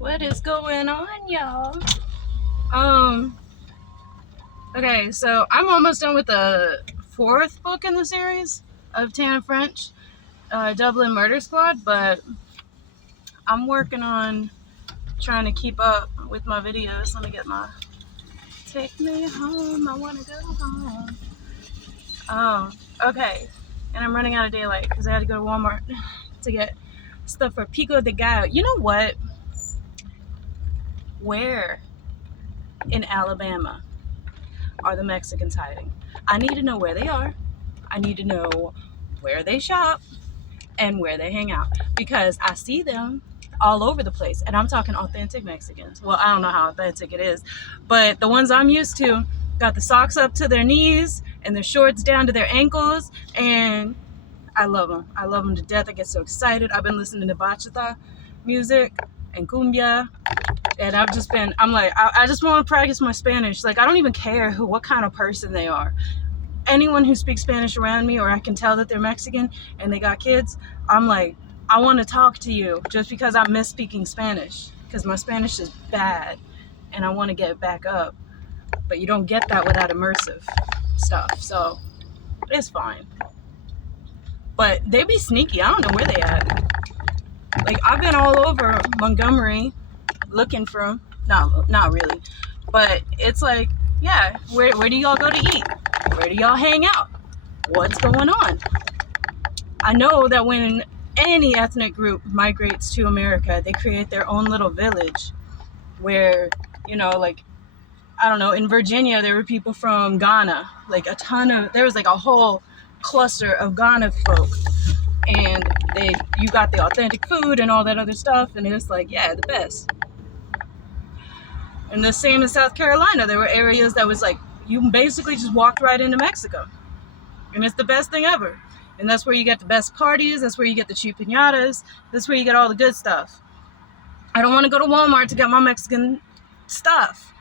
What is going on, y'all? Okay, so I'm almost done with the fourth book in the series of Tana French, Dublin Murder Squad, but I'm working on trying to keep up with my videos. Let me get my Take Me Home, I Wanna Go Home. Okay, and I'm running out of daylight because I had to go to Walmart to get stuff for Pico de Gallo. You know what? Where in Alabama are the Mexicans hiding? I need to know where they are. I need to know where they shop and where they hang out because I see them all over the place. And I'm talking authentic Mexicans. Well, I don't know how authentic it is, but the ones I'm used to got the socks up to their knees and their shorts down to their ankles. And I love them. I love them to death. I get so excited. I've been listening to bachata music and cumbia. And I'm like, I just want to practice my Spanish. Like, I don't even care what kind of person they are. Anyone who speaks Spanish around me, or I can tell that they're Mexican and they got kids, I'm like, I want to talk to you just because I miss speaking Spanish because my Spanish is bad and I want to get it back up. But you don't get that without immersive stuff. So it's fine. But they be sneaky. I don't know where they at. Like, I've been all over Montgomery looking for them. No, not really. But it's like, yeah, where do y'all go to eat? Where do y'all hang out? What's going on? I know that when any ethnic group migrates to America, they create their own little village where, like, I don't know, in Virginia, there were people from Ghana, like there was like a whole cluster of Ghana folk. And you got the authentic food and all that other stuff. And it was like, yeah, the best. And the same in South Carolina. There were areas that was like, you basically just walked right into Mexico. And it's the best thing ever. And that's where you get the best parties. That's where you get the cheap piñatas. That's where you get all the good stuff. I don't want to go to Walmart to get my Mexican stuff.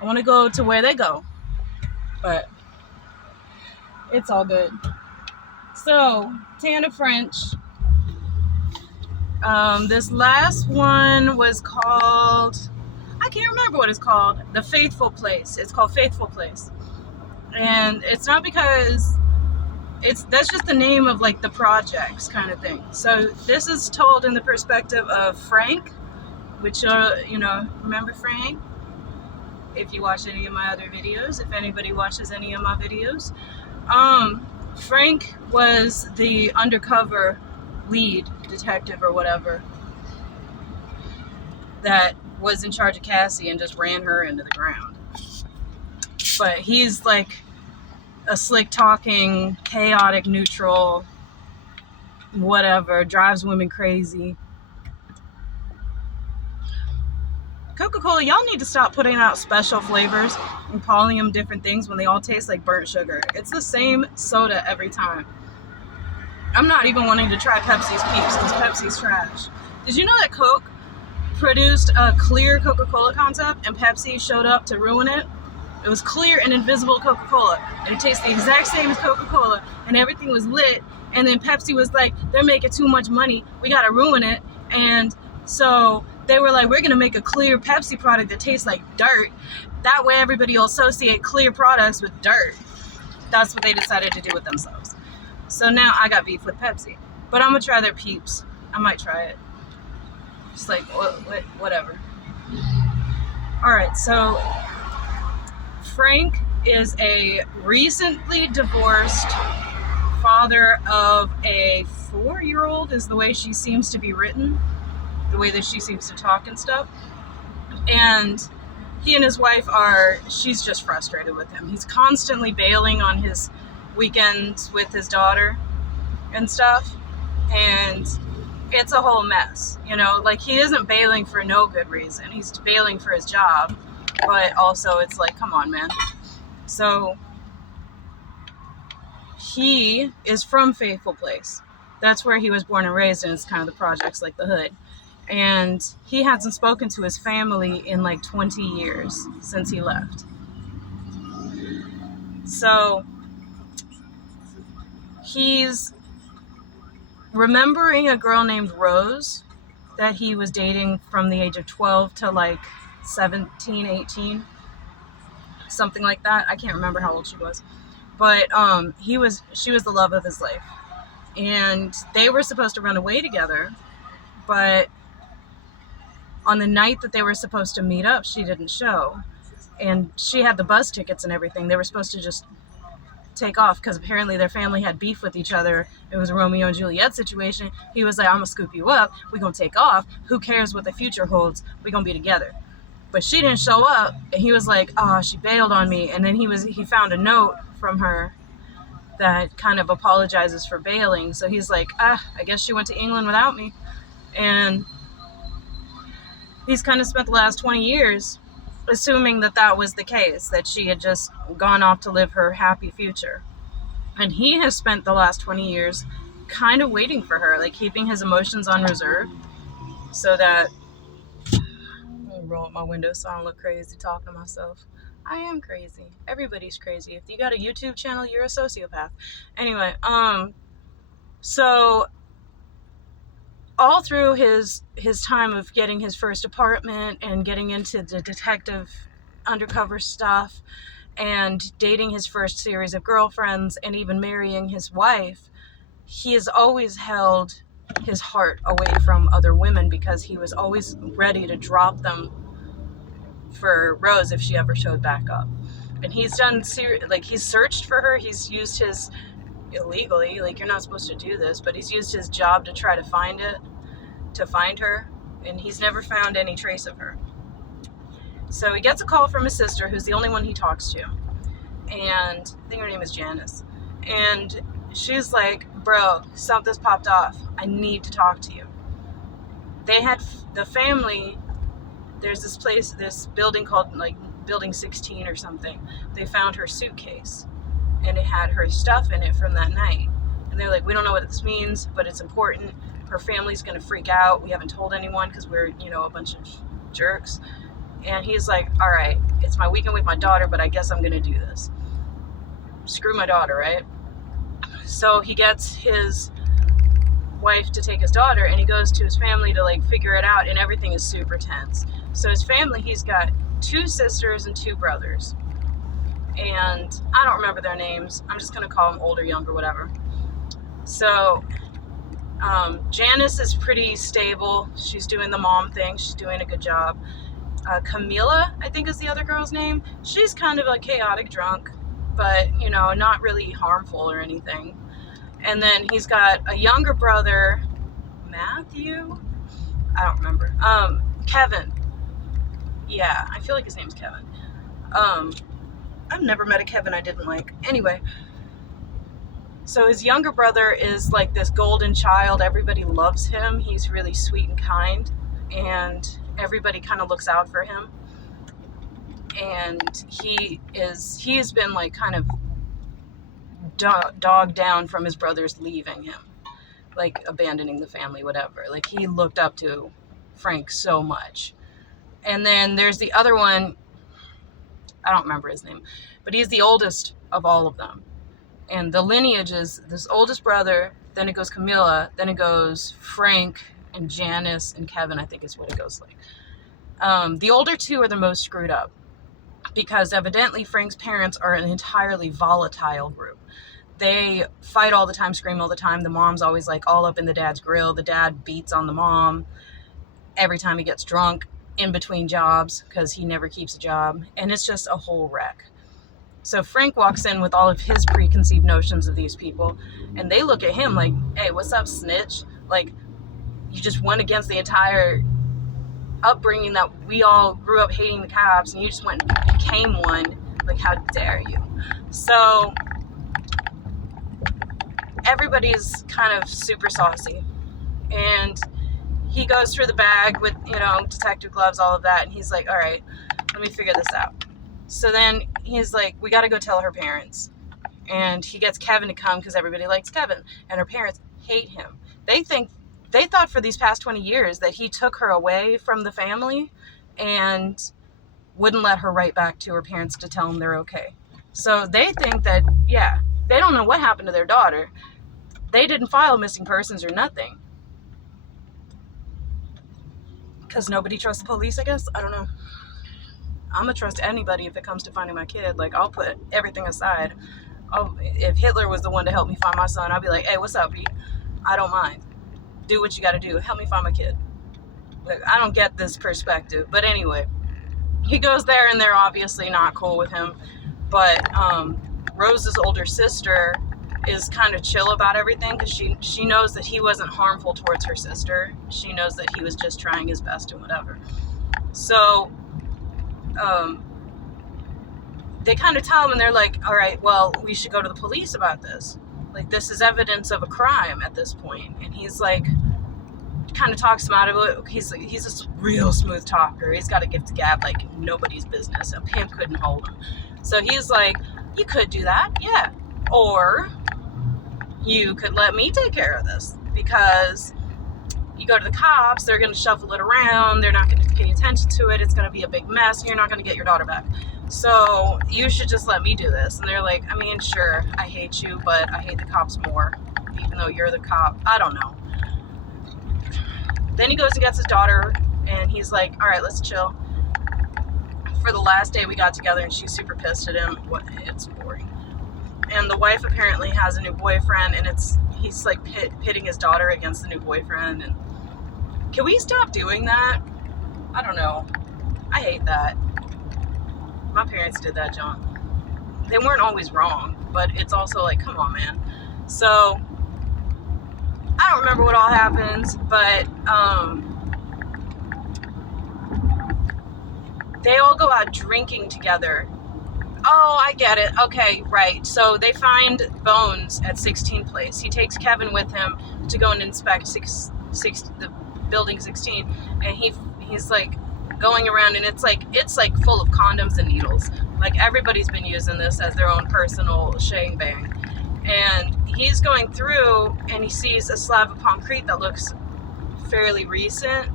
I want to go to where they go. But it's all good. So, Tana French. This last one was called, I can't remember what it's called. The Faithful Place. It's called Faithful Place. And it's not because that's just the name of like the projects kind of thing. So this is told in the perspective of Frank, which remember Frank? If you watch any of my other videos, if anybody watches any of my videos, Frank was the undercover lead detective or whatever that was in charge of Cassie and just ran her into the ground. But he's like a slick talking, chaotic, neutral, whatever, drives women crazy. Coca-Cola, y'all need to stop putting out special flavors and calling them different things when they all taste like burnt sugar. It's the same soda every time. I'm not even wanting to try Pepsi's Peeps because Pepsi's trash. Did you know that Coke produced a clear Coca-Cola concept and Pepsi showed up to ruin it? It was clear and invisible Coca-Cola. And it tastes the exact same as Coca-Cola and everything was lit. And then Pepsi was like, they're making too much money. We got to ruin it. And so they were like, we're going to make a clear Pepsi product that tastes like dirt. That way everybody will associate clear products with dirt. That's what they decided to do with themselves. So now I got beef with Pepsi. But I'm going to try their Peeps. I might try it. Just like, whatever. All right, so Frank is a recently divorced father of a 4-year-old, is the way she seems to be written, the way that she seems to talk and stuff. And he and his wife she's just frustrated with him. He's constantly bailing on his weekends with his daughter and stuff. And it's a whole mess, like he isn't bailing for no good reason. He's bailing for his job, but also it's like, come on, man. So he is from Faithful Place. That's where he was born and raised, and it's kind of the projects like the hood. And he hasn't spoken to his family in like 20 years since he left. So he's remembering a girl named Rose that he was dating from the age of 12 to like 17, 18, something like that. I can't remember how old she was. But she was the love of his life. And they were supposed to run away together, but on the night that they were supposed to meet up, she didn't show. And she had the bus tickets and everything. They were supposed to just take off because apparently their family had beef with each other. It was a Romeo and Juliet situation. He was like, I'm gonna scoop you up, we're gonna take off, who cares what the future holds, we're gonna be together. But she didn't show up, and he was like, oh, she bailed on me. And then he found a note from her that kind of apologizes for bailing. So he's like, I guess she went to England without me. And he's kind of spent the last 20 years assuming that that was the case, that she had just gone off to live her happy future. And he has spent the last 20 years kind of waiting for her, like keeping his emotions on reserve so that... I'm gonna roll up my window so I don't look crazy talking to myself. I am crazy. Everybody's crazy. If you got a YouTube channel, you're a sociopath. Anyway, so all through his time of getting his first apartment and getting into the detective undercover stuff and dating his first series of girlfriends and even marrying his wife, he has always held his heart away from other women because he was always ready to drop them for Rose if she ever showed back up. And he's done he's searched for her. He's used his illegally, like, you're not supposed to do this, but he's used his job to try to find her, and he's never found any trace of her. So he gets a call from his sister, who's the only one he talks to, and I think her name is Janice, and she's like, bro, something's popped off, I need to talk to you. They had the family, there's this building called like Building 16 or something. They found her suitcase and it had her stuff in it from that night. And they're like, we don't know what this means, but it's important. Her family's going to freak out. We haven't told anyone because we're, a bunch of jerks. And he's like, all right, it's my weekend with my daughter, but I guess I'm going to do this. Screw my daughter, right? So he gets his wife to take his daughter, and he goes to his family to figure it out, and everything is super tense. So his family, he's got 2 sisters and 2 brothers. And I don't remember their names. I'm just going to call them older, younger, whatever. So Janice is pretty stable. She's doing the mom thing. She's doing a good job. Camila, I think is the other girl's name. She's kind of a chaotic drunk, but, not really harmful or anything. And then he's got a younger brother, Matthew? I don't remember. Kevin. Yeah, I feel like his name's Kevin. I've never met a Kevin I didn't like. Anyway, so his younger brother is like this golden child. Everybody loves him. He's really sweet and kind, and everybody kind of looks out for him. And he's been kind of dogged down from his brothers leaving him, abandoning the family, whatever. He looked up to Frank so much. And then there's the other one, I don't remember his name, but he's the oldest of all of them. And the lineage is this oldest brother, then it goes Camilla, then it goes Frank and Janice and Kevin, I think is what it goes like. The older 2 are the most screwed up because evidently Frank's parents are an entirely volatile group. They fight all the time, scream all the time. The mom's always all up in the dad's grill. The dad beats on the mom every time he gets drunk in between jobs because he never keeps a job, and it's just a whole wreck. So Frank walks in with all of his preconceived notions of these people, and they look at him like, hey, what's up, snitch? You just went against the entire upbringing that we all grew up hating the cops, and you just went and became one. How dare you? So everybody's kind of super saucy, and he goes through the bag with, detective gloves, all of that, and he's like, all right, let me figure this out. So then he's like, we got to go tell her parents. And he gets Kevin to come because everybody likes Kevin, and her parents hate him. They thought for these past 20 years that he took her away from the family and wouldn't let her write back to her parents to tell them they're okay. So they think that, they don't know what happened to their daughter. They didn't file missing persons or nothing. because nobody trusts the police, I guess. I don't know. I'm gonna trust anybody if it comes to finding my kid. Like, I'll put everything aside. If Hitler was the one to help me find my son, I'll be like, hey, what's up, Pete? I don't mind. Do what you gotta do. Help me find my kid. Like, I don't get this perspective. But anyway, he goes there and they're obviously not cool with him. But Rose's older sister is kind of chill about everything because she knows that he wasn't harmful towards her sister. She knows that he was just trying his best and whatever. So they kind of tell him, and they're like, all right, well, we should go to the police about this. Like, this is evidence of a crime at this point. And he's like, kind of talks him out of it. He's a real smooth talker. He's got a gift of gab like nobody's business. A pimp couldn't hold him. So he's like, you could do that, yeah. Or you could let me take care of this, because you go to the cops, they're going to shuffle it around, they're not going to pay attention to it, it's going to be a big mess, and you're not going to get your daughter back. So you should just let me do this. And they're like, I mean, sure, I hate you, but I hate the cops more, even though you're the cop. I don't know. Then he goes and gets his daughter, and he's like, all right, let's chill. For the last day we got together, and she's super pissed at him. It's boring. And the wife apparently has a new boyfriend, and he's like pitting his daughter against the new boyfriend. And can we stop doing that? I don't know. I hate that. My parents did that, John. They weren't always wrong, but it's also like, come on, man. So I don't remember what all happens, but they all go out drinking together. Oh, I get it. Okay, right. So they find bones at 16 Place. He takes Kevin with him to go and inspect the building 16, and he's like going around, and it's like full of condoms and needles. Like, everybody's been using this as their own personal shang bang. And he's going through, and he sees a slab of concrete that looks fairly recent.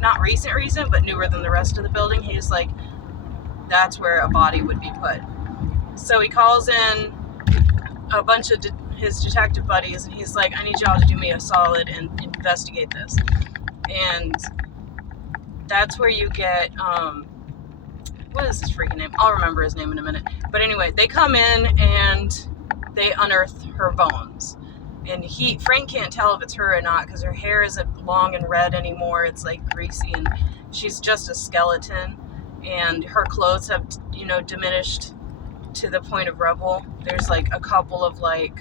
Not recent, but newer than the rest of the building. He's like, that's where a body would be put. So he calls in a bunch of his detective buddies, and he's like, I need y'all to do me a solid and investigate this. And that's where you get, what is his freaking name? I'll remember his name in a minute. But anyway, they come in, and they unearth her bones. And Frank can't tell if it's her or not, because her hair isn't long and red anymore. It's like greasy, and she's just a skeleton. And her clothes have, diminished to the point of rubble. There's like a couple of like,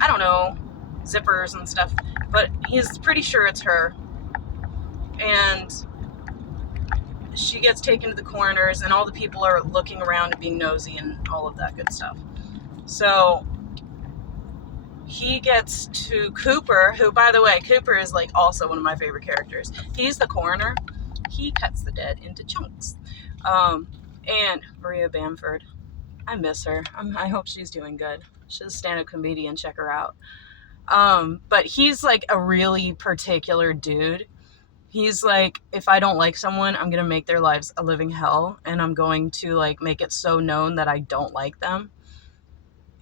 I don't know, zippers and stuff. But he's pretty sure it's her. And she gets taken to the coroners, and all the people are looking around and being nosy and all of that good stuff. So he gets to Cooper, who, by the way, Cooper is like also one of my favorite characters. He's the coroner. He cuts the dead into chunks. And Maria Bamford, I miss her. I hope she's doing good. She's a stand-up comedian. Check her out. But he's like a really particular dude. He's like, if I don't like someone, I'm going to make their lives a living hell, and I'm going to like make it so known that I don't like them.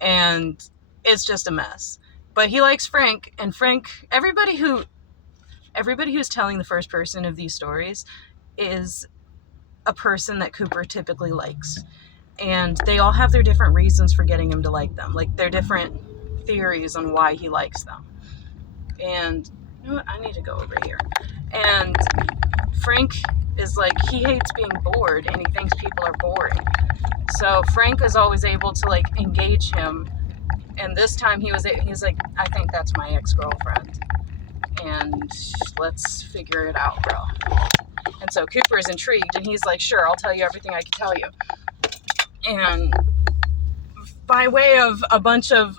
And it's just a mess. But he likes Frank, and Frank, everybody who's telling the first person of these stories is a person that Cooper typically likes. And they all have their different reasons for getting him to like them. Like, their different theories on why he likes them. And, you know what? I need to go over here. And Frank is like, he hates being bored, and he thinks people are boring. So Frank is always able to like engage him. And this time he's like, I think that's my ex-girlfriend. And let's figure it out, bro. And so Cooper is intrigued, and he's like, sure, I'll tell you everything I can tell you. And by way of a bunch of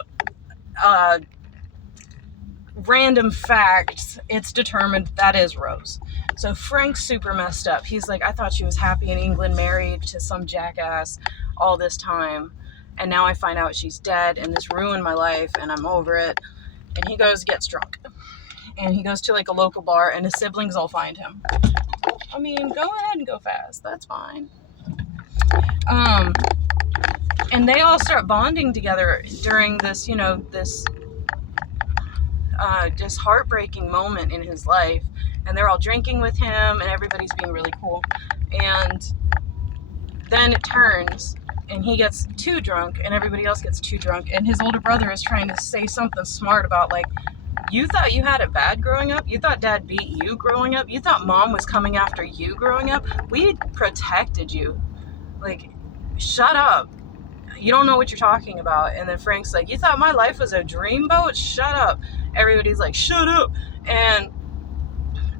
random facts, it's determined that is Rose. So Frank's super messed up. He's like, I thought she was happy in England, married to some jackass all this time. And now I find out she's dead, and this ruined my life, and I'm over it. And he goes, gets drunk. And he goes to like a local bar, and his siblings all find him. I mean, go ahead and go fast. That's fine. And they all start bonding together during this, this just heartbreaking moment in his life. And they're all drinking with him, and everybody's being really cool. And then it turns, and he gets too drunk, and everybody else gets too drunk. And his older brother is trying to say something smart about, like, you thought you had it bad growing up? You thought dad beat you growing up? You thought mom was coming after you growing up? We protected you. Like, shut up. You don't know what you're talking about. And then Frank's like, you thought my life was a dreamboat? Shut up. Everybody's like, shut up. And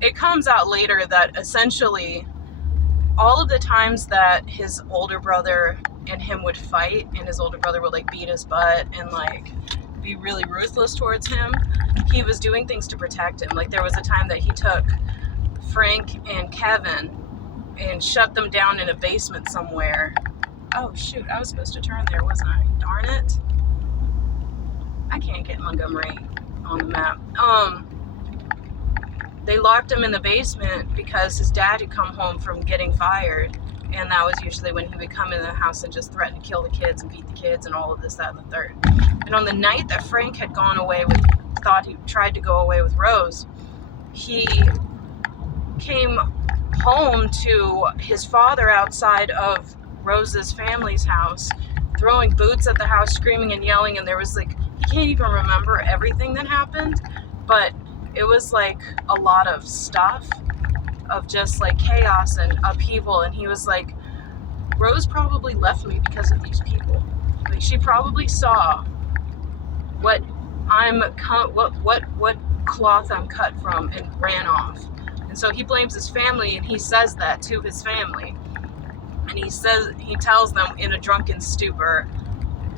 it comes out later that essentially all of the times that his older brother and him would fight, and his older brother would like beat his butt and like be really ruthless towards him, he was doing things to protect him. Like there was a time that he took Frank and Kevin and shut them down in a basement somewhere. Oh shoot, I was supposed to turn there, wasn't I? Darn it. I can't get Montgomery on the map. They locked him in the basement because his dad had come home from getting fired, and that was usually when he would come in the house and just threaten to kill the kids and beat the kids and all of this, that, and the third. And on the night that Frank had tried to go away with Rose, he came home to his father outside of Rose's family's house, throwing boots at the house, screaming and yelling, and there was like, he can't even remember everything that happened, but it was like a lot of stuff of just like chaos and upheaval. And he was like, Rose probably left me because of these people. Like she probably saw what cloth I'm cut from and ran off. And so he blames his family, and he says that to his family. And he tells them in a drunken stupor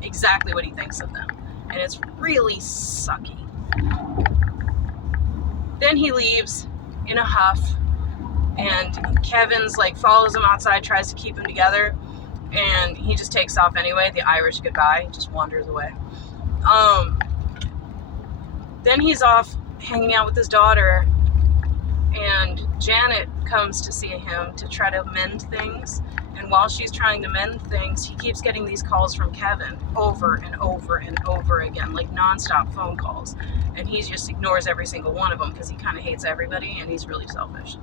exactly what he thinks of them. And it's really sucky. Then he leaves in a huff, and Kevin's like follows him outside, tries to keep him together, and he just takes off anyway. The Irish goodbye, he just wanders away. Then he's off hanging out with his daughter, and Janet comes to see him to try to mend things. And while she's trying to mend things, he keeps getting these calls from Kevin over and over and over again, like nonstop phone calls. And he just ignores every single one of them because he kind of hates everybody and he's really selfish.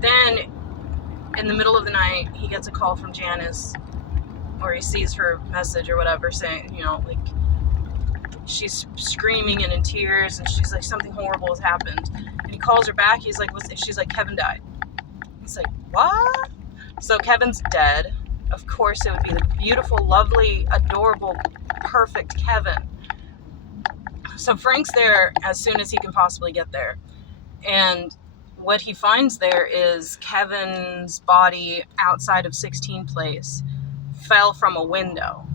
Then, in the middle of the night, he gets a call from Janice, or he sees her message or whatever saying, you know, like, she's screaming and in tears, and she's like, something horrible has happened. And he calls her back. He's like, she's like, Kevin died. He's like, what? So Kevin's dead. Of course, it would be the beautiful, lovely, adorable, perfect Kevin. So Frank's there as soon as he can possibly get there. And what he finds there is Kevin's body outside of 16 Place fell from a window.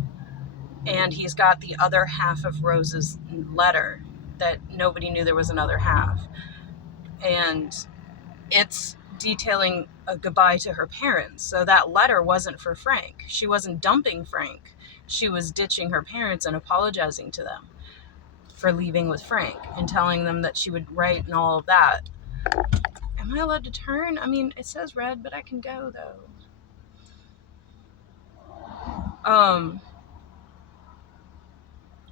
And he's got the other half of Rose's letter that nobody knew there was another half. And it's detailing a goodbye to her parents. So that letter wasn't for Frank. She wasn't dumping Frank. She was ditching her parents and apologizing to them for leaving with Frank and telling them that she would write and all of that. Am I allowed to turn? I mean, it says red, but I can go though.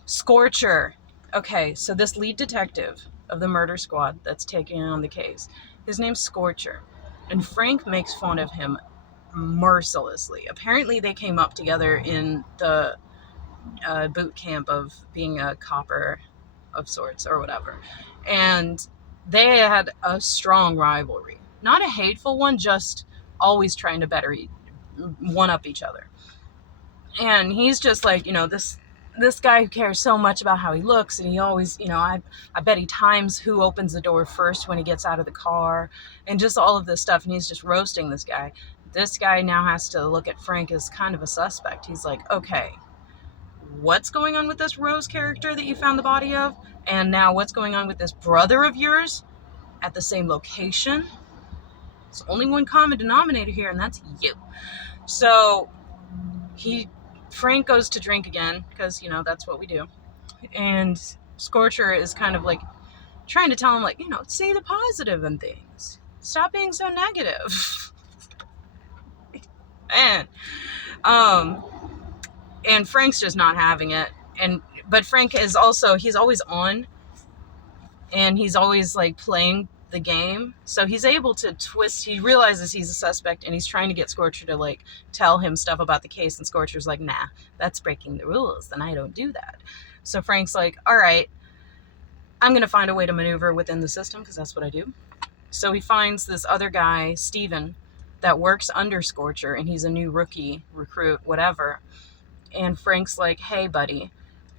Scorcher. Okay, so this lead detective of the murder squad that's taking on the case, his name's Scorcher. And Frank makes fun of him mercilessly. Apparently they came up together in the boot camp of being a copper of sorts or whatever. And they had a strong rivalry. Not a hateful one, just always trying to one-up each other. And he's just like, you know, this guy who cares so much about how he looks, and he always, you know, I bet he times who opens the door first when he gets out of the car, and just all of this stuff, and he's just roasting this guy. This guy now has to look at Frank as kind of a suspect. He's like, okay, what's going on with this Rose character that you found the body of? And now what's going on with this brother of yours at the same location? There's only one common denominator here, and that's you. So Frank goes to drink again, because, you know, that's what we do. And Scorcher is kind of like trying to tell him, like, you know, see the positive in things. Stop being so negative. And Frank's just not having it. But Frank is also, he's always on and he's always like playing the game. So he's able to twist. He realizes he's a suspect, and he's trying to get Scorcher to like tell him stuff about the case. And Scorcher's like, nah, that's breaking the rules, and I don't do that. So Frank's like, all right, I'm going to find a way to maneuver within the system because that's what I do. So he finds this other guy, Steven, that works under Scorcher, and he's a new rookie recruit, whatever. And Frank's like, hey, buddy,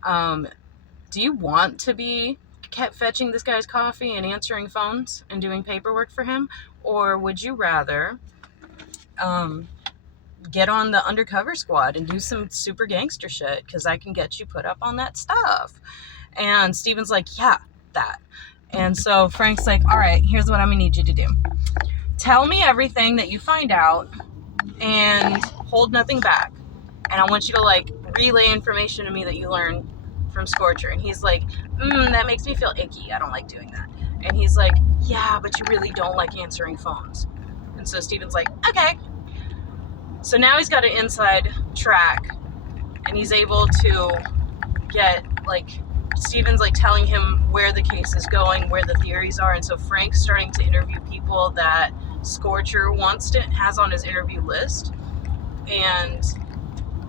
do you want to be kept fetching this guy's coffee and answering phones and doing paperwork for him? Or would you rather get on the undercover squad and do some super gangster shit? Because I can get you put up on that stuff. And Steven's like, yeah, that. And so Frank's like, all right, here's what I'm going to need you to do. Tell me everything that you find out and hold nothing back. And I want you to like relay information to me that you learn from Scorcher. And he's like, that makes me feel icky. I don't like doing that. And he's like, yeah, but you really don't like answering phones. And so Steven's like, okay. So now he's got an inside track, and he's able to get like, Steven's like telling him where the case is going, where the theories are. And so Frank's starting to interview people that Scorcher has on his interview list. And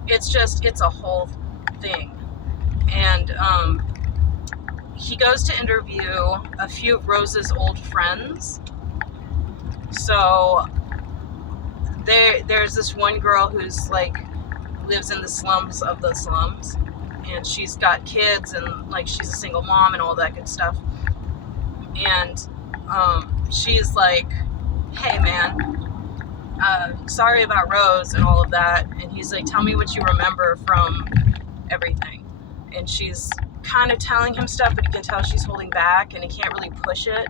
it's a whole thing. And he goes to interview a few of Rose's old friends. So there's this one girl who's like lives in the slums of the slums, and she's got kids, and like she's a single mom and all that good stuff. And she's like, hey man, sorry about Rose and all of that. And he's like, tell me what you remember from everything. And she's kind of telling him stuff, but he can tell she's holding back, and he can't really push it.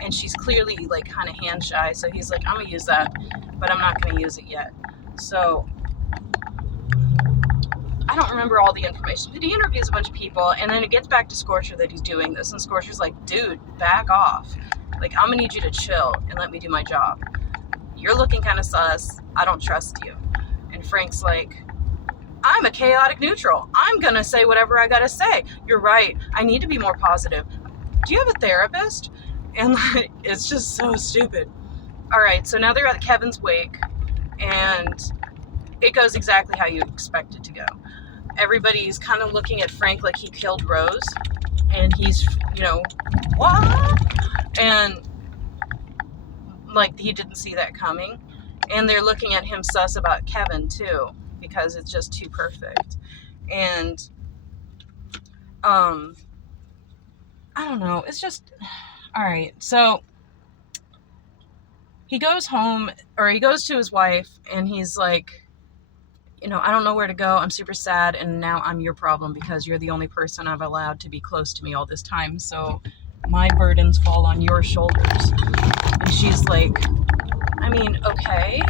And she's clearly like kind of hand shy. So he's like, I'm gonna use that, but I'm not gonna use it yet. So I don't remember all the information, but he interviews a bunch of people, and then it gets back to Scorcher that he's doing this. And Scorcher's like, dude, back off. Like, I'm gonna need you to chill and let me do my job. You're looking kind of sus. I don't trust you. And Frank's like, I'm a chaotic neutral. I'm gonna say whatever I gotta say. You're right. I need to be more positive. Do you have a therapist? And like, it's just so stupid. All right, so now they're at Kevin's wake, and it goes exactly how you expect it to go. Everybody's kind of looking at Frank like he killed Rose, and he's, what? And like he didn't see that coming. And they're looking at him sus about Kevin too, because it's just too perfect. And I don't know, it's just, all right. So he goes home, or he goes to his wife, and he's like, I don't know where to go. I'm super sad, and now I'm your problem because you're the only person I've allowed to be close to me all this time. So my burdens fall on your shoulders. And she's like, I mean, okay,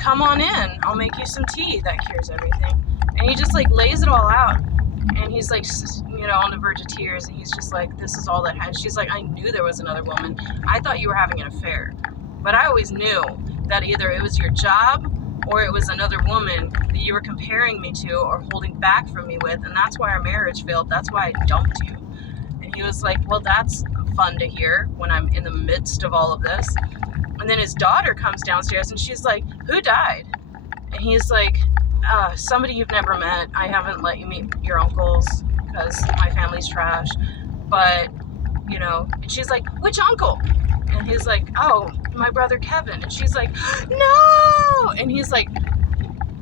come on in. I'll make you some tea. That cures everything. And he just like lays it all out. And he's like, on the verge of tears. And he's just like, this is all that happened. She's like, I knew there was another woman. I thought you were having an affair. But I always knew that either it was your job or it was another woman that you were comparing me to or holding back from me with. And that's why our marriage failed. That's why I dumped you. And he was like, well, that's fun to hear when I'm in the midst of all of this. And then his daughter comes downstairs, and she's like, who died? And he's like, somebody you've never met. I haven't let you meet your uncles because my family's trash. But, and she's like, which uncle? And he's like, oh, my brother Kevin. And she's like, no! And he's like,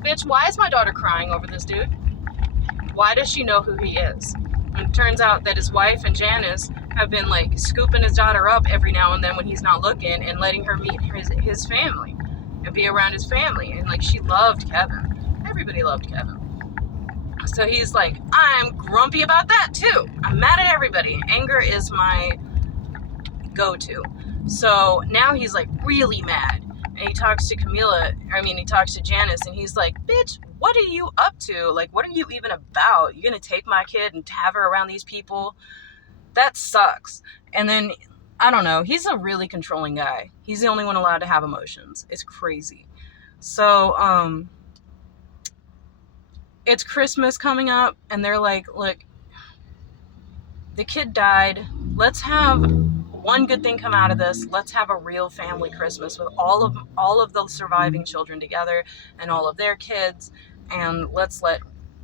bitch, why is my daughter crying over this dude? Why does she know who he is? And it turns out that his wife and Janice have been like scooping his daughter up every now and then when he's not looking, and letting her meet his family and be around his family. And like, she loved Kevin. Everybody loved Kevin. So he's like, I'm grumpy about that too. I'm mad at everybody. Anger is my go-to. So now he's like really mad. And he talks to he talks to Janice, and he's like, bitch, what are you up to? Like, what are you even about? You're going to take my kid and have her around these people? That sucks. And then, I don't know, he's a really controlling guy. He's the only one allowed to have emotions. It's crazy. So, it's Christmas coming up, and they're like, look, the kid died. let's have one good thing come out of this. Let's have a real family Christmas with all of the surviving children together and all of their kids, and let's let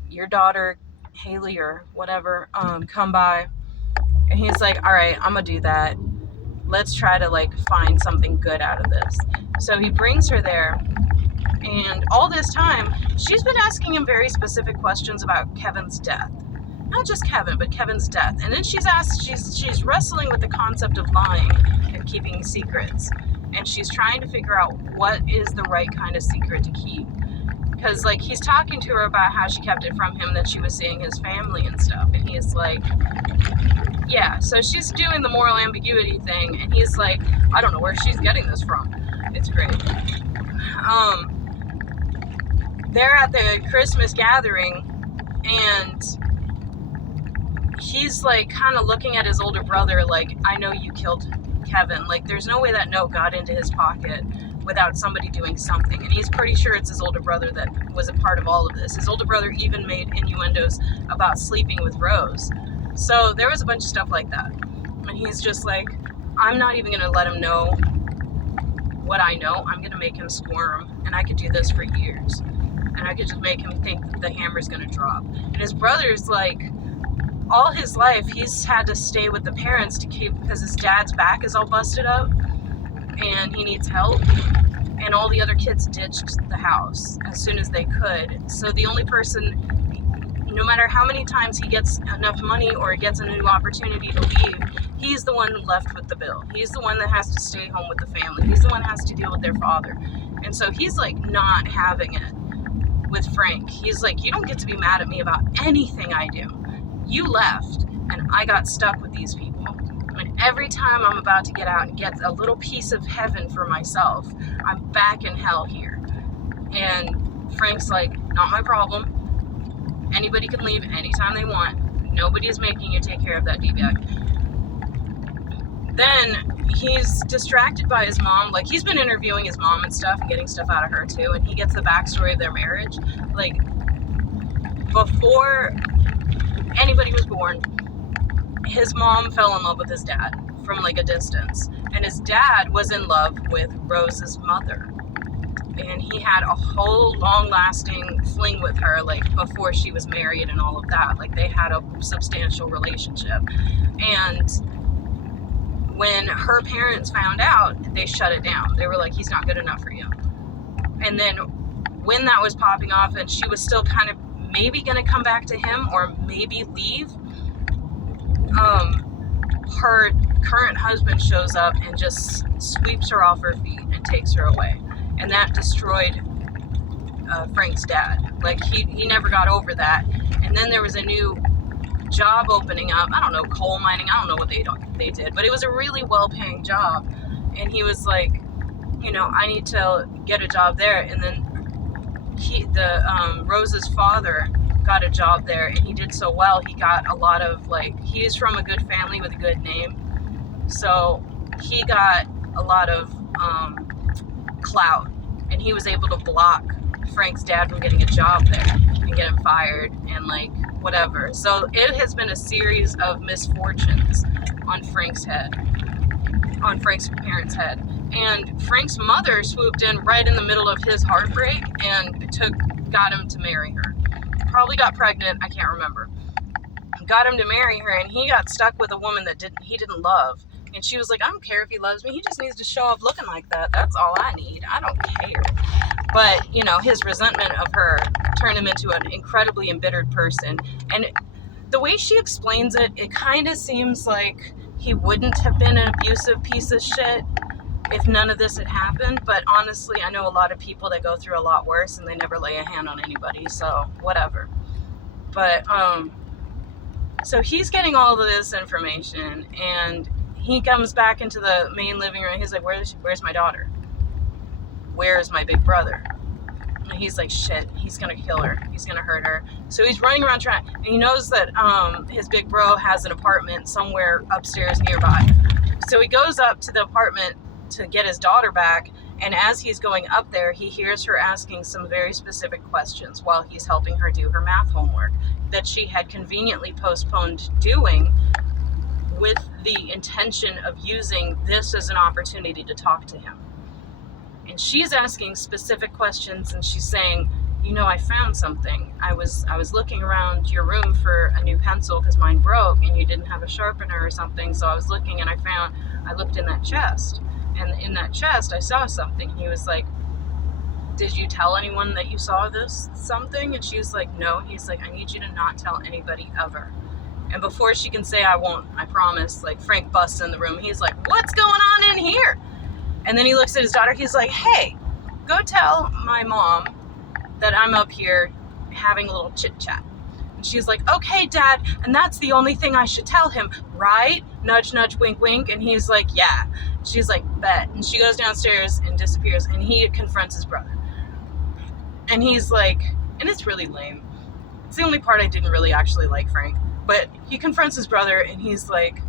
your daughter Haley or whatever come by. And he's like, all right, I'm gonna do that. Let's try to like find something good out of this. So he brings her there, and all this time she's been asking him very specific questions about Kevin's death. Not just Kevin, but Kevin's death. And then she's wrestling with the concept of lying and keeping secrets. And she's trying to figure out what is the right kind of secret to keep. Because, like, he's talking to her about how she kept it from him that she was seeing his family and stuff. And he's like, yeah. So she's doing the moral ambiguity thing. And he's like, I don't know where she's getting this from. It's great. They're at the Christmas gathering, and he's like kind of looking at his older brother like, I know you killed Kevin. Like, there's no way that note got into his pocket without somebody doing something. And he's pretty sure it's his older brother that was a part of all of this. His older brother even made innuendos about sleeping with Rose. So there was a bunch of stuff like that. And he's just like, I'm not even going to let him know what I know. I'm going to make him squirm. And I could do this for years. And I could just make him think that the hammer's going to drop. And his brother's like, all his life, he's had to stay with the parents to keep, because his dad's back is all busted up and he needs help. And all the other kids ditched the house as soon as they could. So the only person, no matter how many times he gets enough money or gets a new opportunity to leave, he's the one left with the bill. He's the one that has to stay home with the family. He's the one that has to deal with their father. And so he's like not having it with Frank. He's like, you don't get to be mad at me about anything I do. You left, and I got stuck with these people. And every time I'm about to get out and get a little piece of heaven for myself, I'm back in hell here. And Frank's like, not my problem. Anybody can leave anytime they want. Nobody is making you take care of that D-bag. Then he's distracted by his mom. Like, he's been interviewing his mom and stuff and getting stuff out of her too. And he gets the backstory of their marriage. Like, before anybody was born, his mom fell in love with his dad from like a distance, and his dad was in love with Rose's mother, and he had a whole long-lasting fling with her, like before she was married and all of that. Like, they had a substantial relationship, and when her parents found out, they shut it down. They were like, he's not good enough for you. And then when that was popping off and she was still kind of maybe gonna come back to him or maybe leave, her current husband shows up and just sweeps her off her feet and takes her away. And that destroyed Frank's dad. Like, he never got over that. And then there was a new job opening up. I don't know, coal mining. I don't know what they did, but it was a really well-paying job. And he was like, you know, I need to get a job there. And then Rose's father got a job there, and he did so well. He got a lot of, like, he's from a good family with a good name, so he got a lot of clout, and he was able to block Frank's dad from getting a job there and get him fired and like whatever. So it has been a series of misfortunes on Frank's parents' head. And Frank's mother swooped in right in the middle of his heartbreak and got him to marry her. Probably got pregnant, I can't remember. Got him to marry her, and he got stuck with a woman that he didn't love. And she was like, I don't care if he loves me, he just needs to show up looking like that. That's all I need. I don't care. But, you know, his resentment of her turned him into an incredibly embittered person. And the way she explains it, it kind of seems like he wouldn't have been an abusive piece of shit if none of this had happened. But honestly, I know a lot of people that go through a lot worse and they never lay a hand on anybody, so whatever. But so he's getting all of this information, and he comes back into the main living room. He's like, where's my daughter? Where's my big brother? And he's like, shit, he's gonna kill her, he's gonna hurt her. So he's running around trying, and he knows that his big bro has an apartment somewhere upstairs nearby. So he goes up to the apartment to get his daughter back, and as he's going up there, he hears her asking some very specific questions while he's helping her do her math homework that she had conveniently postponed doing with the intention of using this as an opportunity to talk to him. And she's asking specific questions, and she's saying, you know, I found something. I was looking around your room for a new pencil because mine broke and you didn't have a sharpener or something. So I was looking and I looked in that chest, and in that chest I saw something. He was like, did you tell anyone that you saw this something? And she was like, no. He's like, I need you to not tell anybody ever. And before she can say, I won't, I promise, like, Frank busts in the room. He's like, what's going on in here? And then he looks at his daughter. He's like, hey, go tell my mom that I'm up here having a little chit chat. And she's like, okay, Dad. And that's the only thing I should tell him, right? Nudge, nudge, wink, wink. And he's like, yeah. She's like, bet. And she goes downstairs and disappears. And he confronts his brother. And he's like, and it's really lame. It's the only part I didn't really actually like Frank. But he confronts his brother and he's like,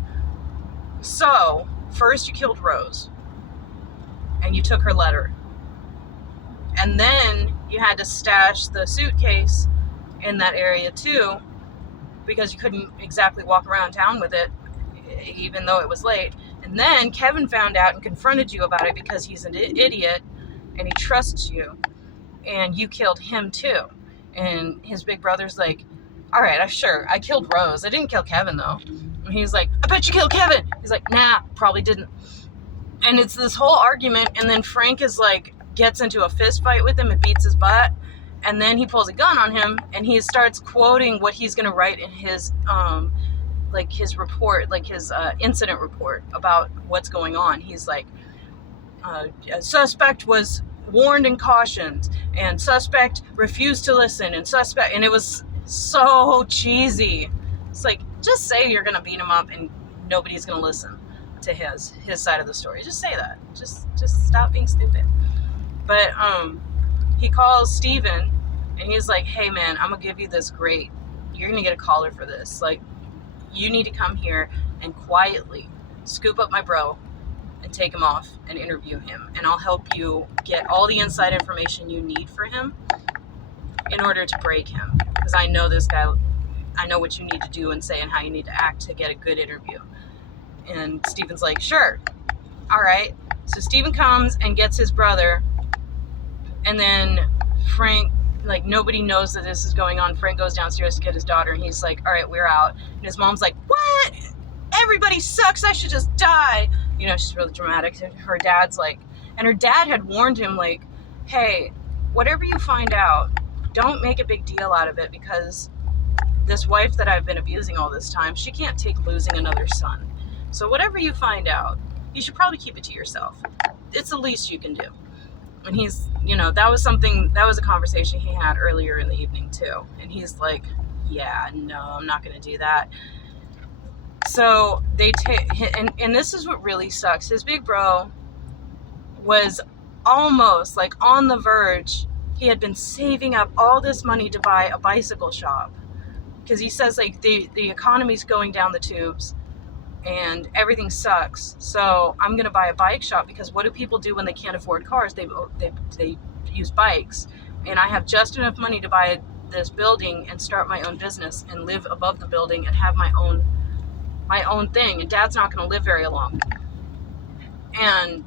so first you killed Rose. And you took her letter. And then you had to stash the suitcase in that area too, because you couldn't exactly walk around town with it, even though it was late. And then Kevin found out and confronted you about it because he's an idiot and he trusts you. And you killed him too. And his big brother's like, all right, I killed Rose. I didn't kill Kevin though. And he's like, I bet you killed Kevin. He's like, nah, probably didn't. And it's this whole argument. And then Frank is like, gets into a fist fight with him and beats his butt, and then he pulls a gun on him and he starts quoting what he's going to write in his his report, like his incident report about what's going on. He's like, a suspect was warned and cautioned, and suspect refused to listen, and it was so cheesy. It's like, just say you're going to beat him up and nobody's going to listen to his side of the story. Just say that. Just stop being stupid. But he calls Steven and he's like, hey man, I'm gonna give you this you're gonna get a collar for this. Like, you need to come here and quietly scoop up my bro and take him off and interview him. And I'll help you get all the inside information you need for him in order to break him. Because I know this guy, I know what you need to do and say and how you need to act to get a good interview. And Steven's like, sure, all right. So Steven comes and gets his brother. And then Frank, like, nobody knows that this is going on. Frank goes downstairs to get his daughter, and he's like, all right, we're out. And his mom's like, what? Everybody sucks. I should just die. You know, she's really dramatic. Her dad's like, and her dad had warned him, like, hey, whatever you find out, don't make a big deal out of it, because this wife that I've been abusing all this time, she can't take losing another son. So whatever you find out, you should probably keep it to yourself. It's the least you can do. And he's, you know, that was a conversation he had earlier in the evening too. And he's like, yeah, no, I'm not going to do that. So they and this is what really sucks. His big bro was almost like on the verge. He had been saving up all this money to buy a bicycle shop, because he says, like, the economy's going down the tubes and everything sucks. So I'm going to buy a bike shop, because what do people do when they can't afford cars? They use bikes. And I have just enough money to buy this building and start my own business and live above the building and have my own thing. And Dad's not going to live very long. And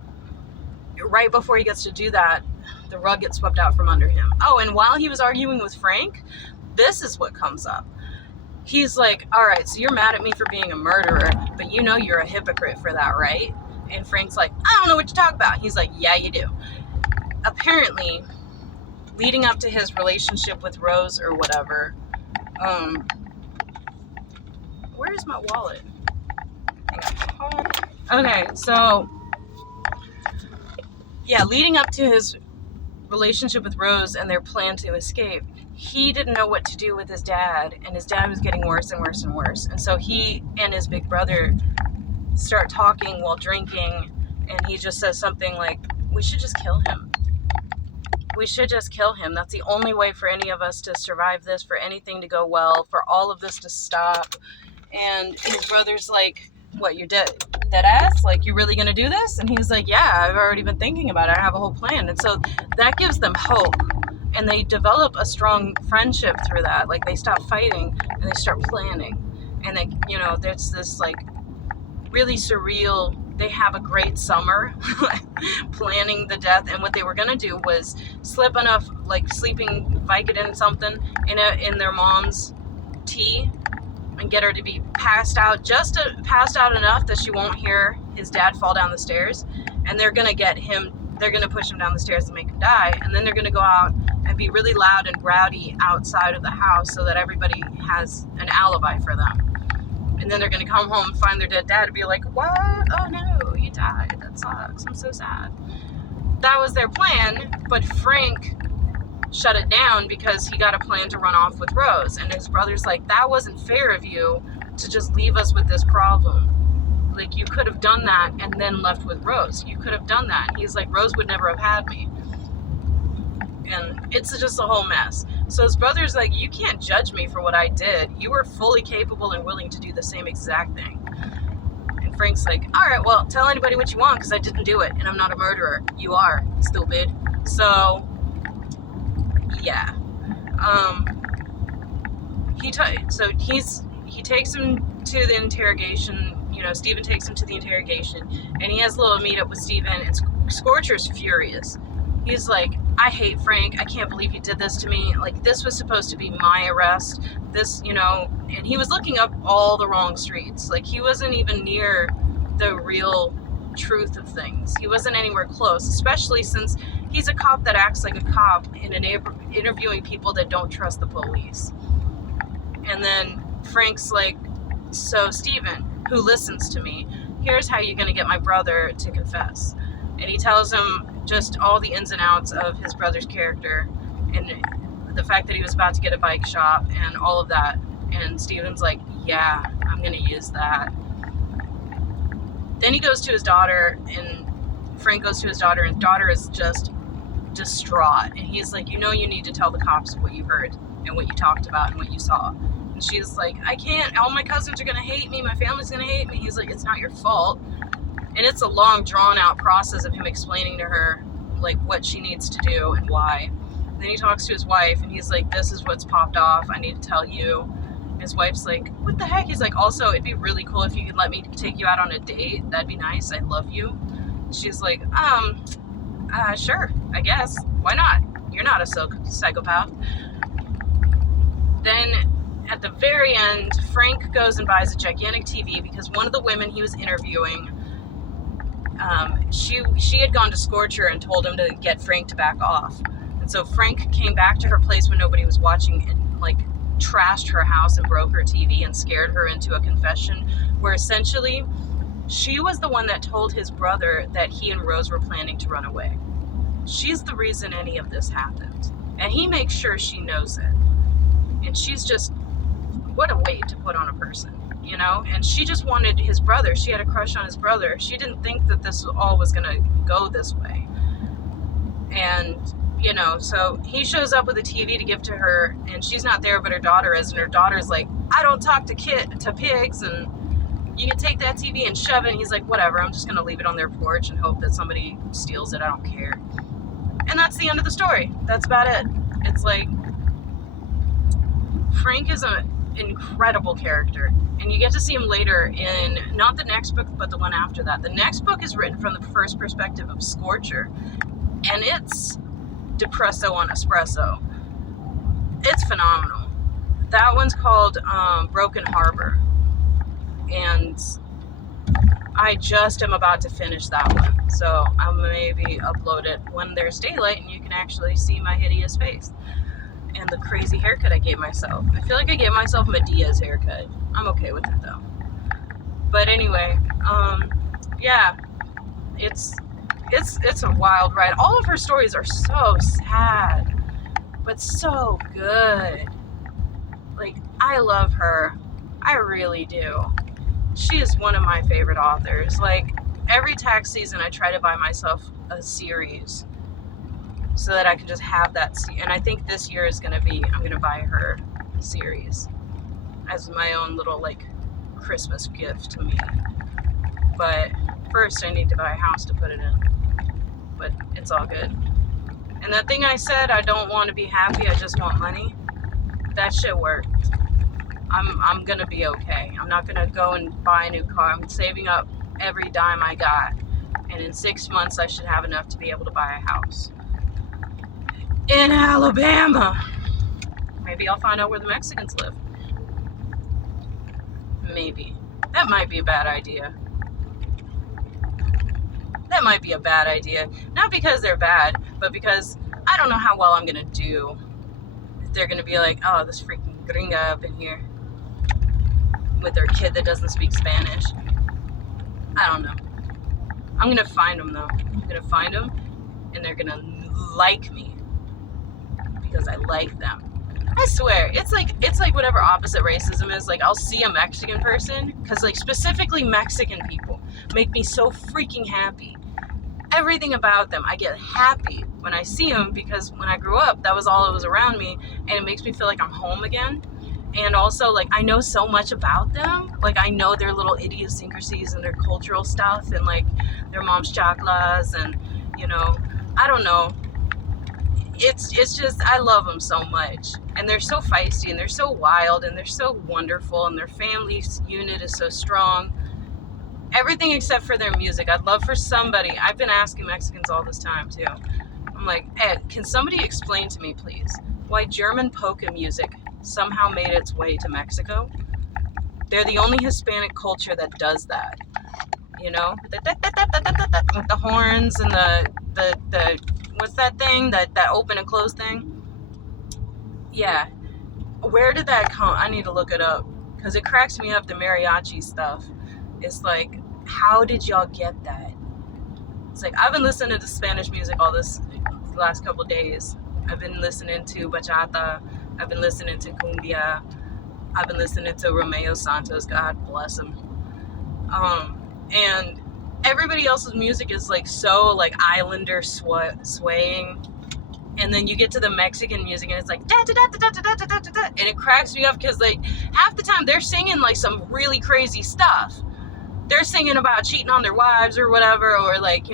right before he gets to do that, the rug gets swept out from under him. Oh, and while he was arguing with Frank, this is what comes up. He's like, all right, so you're mad at me for being a murderer, but you know you're a hypocrite for that, right? And Frank's like, I don't know what you're talking about. He's like, yeah, you do. Apparently, leading up to his relationship with Rose or whatever, where's my wallet? Okay, so, yeah, leading up to his relationship with Rose and their plan to escape, he didn't know what to do with his dad, and his dad was getting worse and worse and worse. And so he and his big brother start talking while drinking, and he just says something like, we should just kill him. We should just kill him. That's the only way for any of us to survive this, for anything to go well, for all of this to stop. And his brother's like, what, you're dead ass? Like, you really gonna do this? And he's like, yeah, I've already been thinking about it. I have a whole plan. And so that gives them hope. And they develop a strong friendship through that. Like, they stop fighting and they start planning. And they, you know, there's this, like, really surreal. They have a great summer planning the death, and what they were gonna do was slip enough, like sleeping Vicodin something in their mom's tea and get her to be passed out, passed out enough that she won't hear his dad fall down the stairs, and they're gonna push him down the stairs and make him die, and then they're gonna go out and be really loud and rowdy outside of the house so that everybody has an alibi for them. And then they're gonna come home and find their dead dad and be like, what? Oh no, you died. That sucks. I'm so sad. That was their plan, but Frank shut it down because he got a plan to run off with Rose. And his brother's like, that wasn't fair of you to just leave us with this problem. Like, you could have done that and then left with Rose. You could have done that. And he's like, Rose would never have had me. And it's just a whole mess. So his brother's like, you can't judge me for what I did. You were fully capable and willing to do the same exact thing. And Frank's like, all right, well, tell anybody what you want because I didn't do it and I'm not a murderer. You are, stupid. So, yeah. He takes him to the interrogation. You know, Steven takes him to the interrogation, and he has a little meetup with Steven, and Scorcher's furious. He's like, I hate Frank. I can't believe he did this to me. Like, this was supposed to be my arrest. This, you know, and he was looking up all the wrong streets. Like, he wasn't even near the real truth of things. He wasn't anywhere close, especially since he's a cop that acts like a cop in interviewing people that don't trust the police. And then Frank's like, so Steven, who listens to me, here's how you're going to get my brother to confess. And he tells him just all the ins and outs of his brother's character and the fact that he was about to get a bike shop and all of that. And Steven's like, yeah, I'm going to use that. Then he goes to his daughter, and Frank goes to his daughter, and his daughter is just distraught. And he's like, you know, you need to tell the cops what you heard and what you talked about and what you saw. And she's like, I can't. All my cousins are going to hate me. My family's going to hate me. He's like, it's not your fault. And it's a long, drawn-out process of him explaining to her, like, what she needs to do and why. And then he talks to his wife, and he's like, this is what's popped off. I need to tell you. And his wife's like, what the heck? He's like, also, it'd be really cool if you could let me take you out on a date. That'd be nice. I love you. She's like, sure, I guess. Why not? You're not a psychopath. Then at the very end, Frank goes and buys a gigantic TV because one of the women he was interviewing, she had gone to Scorcher and told him to get Frank to back off. And so Frank came back to her place when nobody was watching and, like, trashed her house and broke her TV and scared her into a confession where essentially she was the one that told his brother that he and Rose were planning to run away. She's the reason any of this happened. And he makes sure she knows it. And she's just, what a weight to put on a person, you know? And she just wanted his brother. She had a crush on his brother. She didn't think that this all was going to go this way. And, you know, so he shows up with a TV to give to her, and she's not there, but her daughter is. And her daughter's like, I don't talk to pigs, and you can take that TV and shove it. And he's like, whatever, I'm just going to leave it on their porch and hope that somebody steals it. I don't care. And that's the end of the story. That's about it. It's like, Frank is an incredible character, and you get to see him later in not the next book, but the one after that. The next book is written from the first perspective of Scorcher, and it's depresso on espresso. It's phenomenal. That one's called Broken Harbor, and I just am about to finish that one, so I'll maybe upload it when there's daylight and you can actually see my hideous face and the crazy haircut I gave myself. I feel like I gave myself Medea's haircut. I'm okay with it though. But anyway, yeah, it's a wild ride. All of her stories are so sad, but so good. Like, I love her. I really do. She is one of my favorite authors. Like, every tax season I try to buy myself a series so that I can just have that. And I think this year is going to be, I'm going to buy her a series as my own little, like, Christmas gift to me. But first I need to buy a house to put it in. But it's all good. And that thing I said, I don't want to be happy, I just want money, that shit worked. I'm gonna be okay. I'm not gonna go and buy a new car. I'm saving up every dime I got, and in 6 months I should have enough to be able to buy a house in Alabama. Maybe I'll find out where the Mexicans live. Maybe. That might be a bad idea. That might be a bad idea. Not because they're bad, but because I don't know how well I'm gonna do. They're gonna be like, oh, this freaking gringa up in here with their kid that doesn't speak Spanish. I don't know. I'm gonna find them though. I'm gonna find them, and they're gonna like me because I like them. I swear, it's like whatever opposite racism is. Like, I'll see a Mexican person, because like specifically Mexican people make me so freaking happy. Everything about them, I get happy when I see them, because when I grew up, that was all that was around me, and it makes me feel like I'm home again. And also, like, I know so much about them. Like, I know their little idiosyncrasies and their cultural stuff, and like their mom's chaklas, and I don't know. It's just, I love them so much, and they're so feisty, and they're so wild, and they're so wonderful, and their family unit is so strong. Everything except for their music. I'd love for somebody, I've been asking Mexicans all this time too. I'm like, Ed, can somebody explain to me, please, why German polka music somehow made its way to Mexico? They're the only Hispanic culture that does that. With the horns and the what's that thing? That open and close thing? Yeah. Where did that come? I need to look it up, because it cracks me up, the mariachi stuff. It's like, how did y'all get that? It's like, I've been listening to Spanish music all this last couple days. I've been listening to bachata. I've been listening to cumbia. I've been listening to Romeo Santos. God bless him. And everybody else's music is like so like islander swaying. And then you get to the Mexican music, and it's like da da da da da da da da da, and it cracks me up, because like half the time they're singing like some really crazy stuff. They're singing about cheating on their wives or whatever, or like,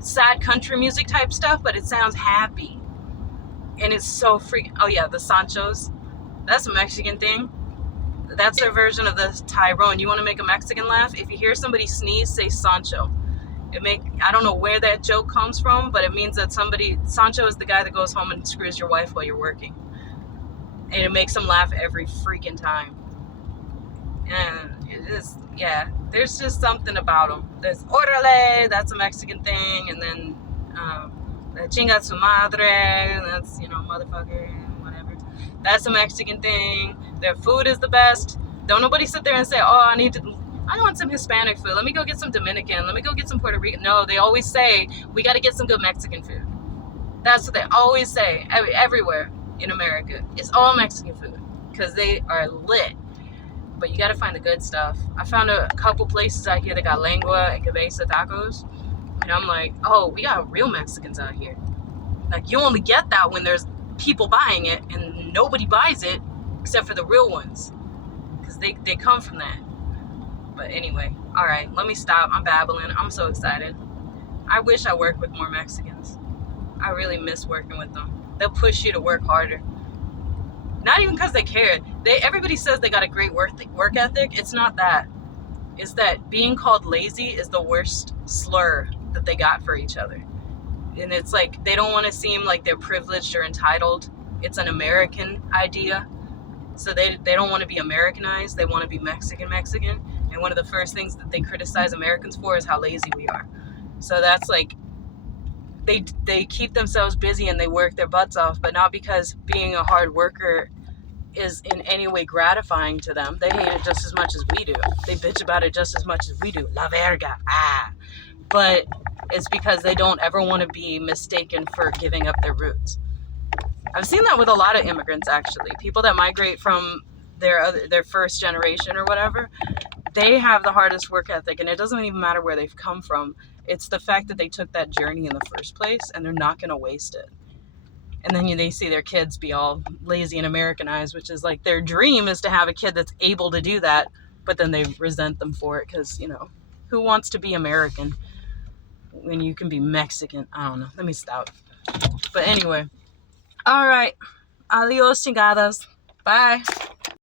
sad country music type stuff, but it sounds happy. And it's so freaking, oh yeah, the Sanchos. That's a Mexican thing. That's their version of the Tyrone. You want to make a Mexican laugh? If you hear somebody sneeze, say Sancho. I don't know where that joke comes from, but it means that Sancho is the guy that goes home and screws your wife while you're working. And it makes them laugh every freaking time. And it is, yeah, there's just something about them. There's Orale, that's a Mexican thing, and then Chinga su madre, that's, motherfucker, whatever. That's a Mexican thing. Their food is the best. Don't nobody sit there and say, oh, I want some Hispanic food. Let me go get some Dominican. Let me go get some Puerto Rican. No, they always say, we got to get some good Mexican food. That's what they always say everywhere in America. It's all Mexican food, because they are lit. But you got to find the good stuff. I found a couple places out here that got lengua and cabeza tacos. And I'm like, oh, we got real Mexicans out here. Like, you only get that when there's people buying it, and nobody buys it except for the real ones, because they come from that. But anyway, all right, let me stop. I'm babbling. I'm so excited. I wish I worked with more Mexicans. I really miss working with them. They'll push you to work harder. Not even because they care. Everybody says they got a great work ethic. It's not that. It's that being called lazy is the worst slur that they got for each other. And it's like, they don't want to seem like they're privileged or entitled. It's an American idea. So they don't want to be Americanized. They want to be Mexican. And one of the first things that they criticize Americans for is how lazy we are. So that's like, they keep themselves busy and they work their butts off, but not because being a hard worker is in any way gratifying to them. They hate it just as much as we do. They bitch about it just as much as we do. La verga. But it's because they don't ever want to be mistaken for giving up their roots. I've seen that with a lot of immigrants, actually. People that migrate from their first generation or whatever, they have the hardest work ethic, and it doesn't even matter where they've come from. It's the fact that they took that journey in the first place, and they're not going to waste it. And then they see their kids be all lazy and Americanized, which is like their dream is to have a kid that's able to do that, but then they resent them for it because, who wants to be American when you can be Mexican? I don't know. Let me stop. But anyway. All right. Adios, chingadas. Bye.